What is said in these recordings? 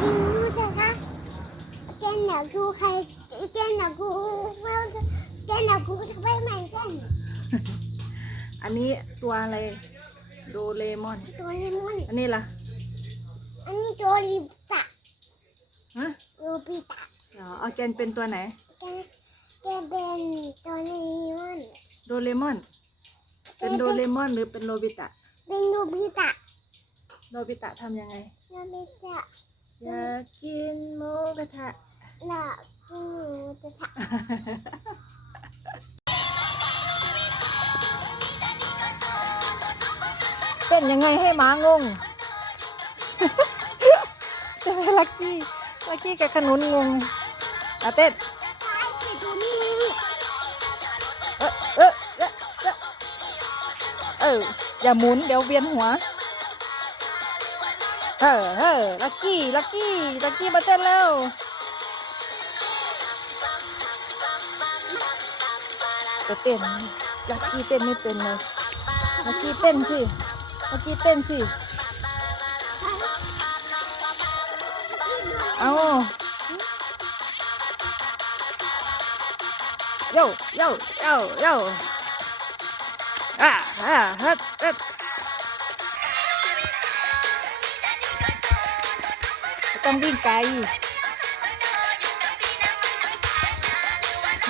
กินมูจะคะเกนอยากดูใครเกนอยากดูว่าเกนอยากดูจะไปไหนกันอันนี้ตัวอะไรโดเรมอน ตัวเลมอน อันนี้ล่ะ อันนี้ตัวลิปตะฮะโรบิตะเดี๋ยวเอาแกนเป็นตัวไหนแกแกเป็นตัวเลมอน โดเรมอน เป็นโดเรมอนหรือเป็นโนบิตะ เป็นโรบิตะโนบิตะทำยังไงโรบิตะ อยากกินหมูกระทะน่ะกินหมูจะทะเป็นยังไงให้หมางงเป็นไงลักกี้ ลักกี้กับขนุนงงอาเต้นตายไปตัวนี้เออเออเออเออเอออย่าหมุนเดี๋ยวเวียนหัว เออเออลักกี้ลักกี้ลักกี้มาเต้นแล้วไปเต้นลักกี้เต้นไม่เป็นเลยลักกี้เต้นสิลักกี้เต้นสิเอาโยโยโยโยอ่าอ่าฮัดฮัด ต้องวิ่งไกล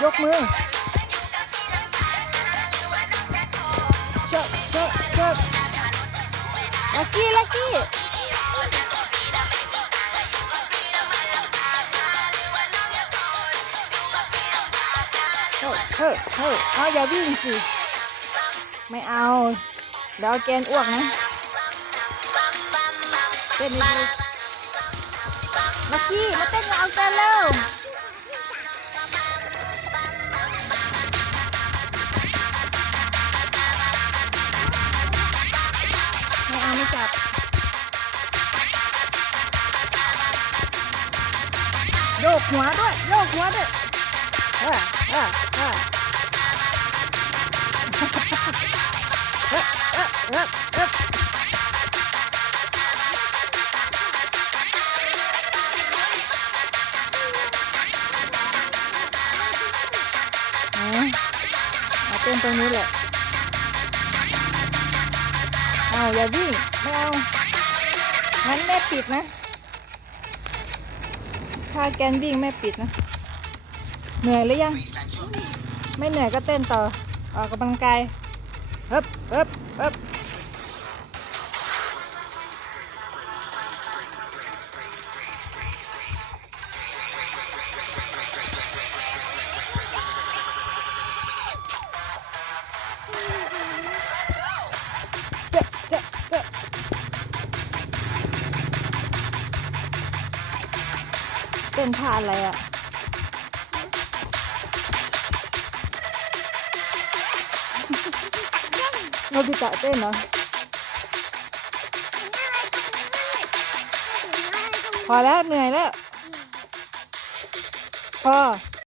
ยกมือเชอะเชอะเชอะลักกี้ลักกี้เฮ้ยเฮ้ยเฮ้ยเอาอย่าวิ่งสิไม่เอา เดี๋ยวแกนอ้วกนะเต้นดี มาขี้มาเต้นกับเอาแกนเร็วไม่เอาไม่จับโยกหัวด้วยโยกหัวด้วยอ่าอ่าอ่าเเต้นตรงนี้แหละ เอาอย่าวิ่งไม่เอางั้นแม่ปิดนะ ถ้าแกนวิ่งแม่ปิดนะ เหนื่อยหรือยัง ไม่เหนื่อยก็เต้นต่อ ออกกำลังกายเอ๊บเอ๊บเอ๊บ เต้นผ่าอะไรอะโนบิตะเต้นเนาะพอแล้วเหนื่อยแล้ว พอ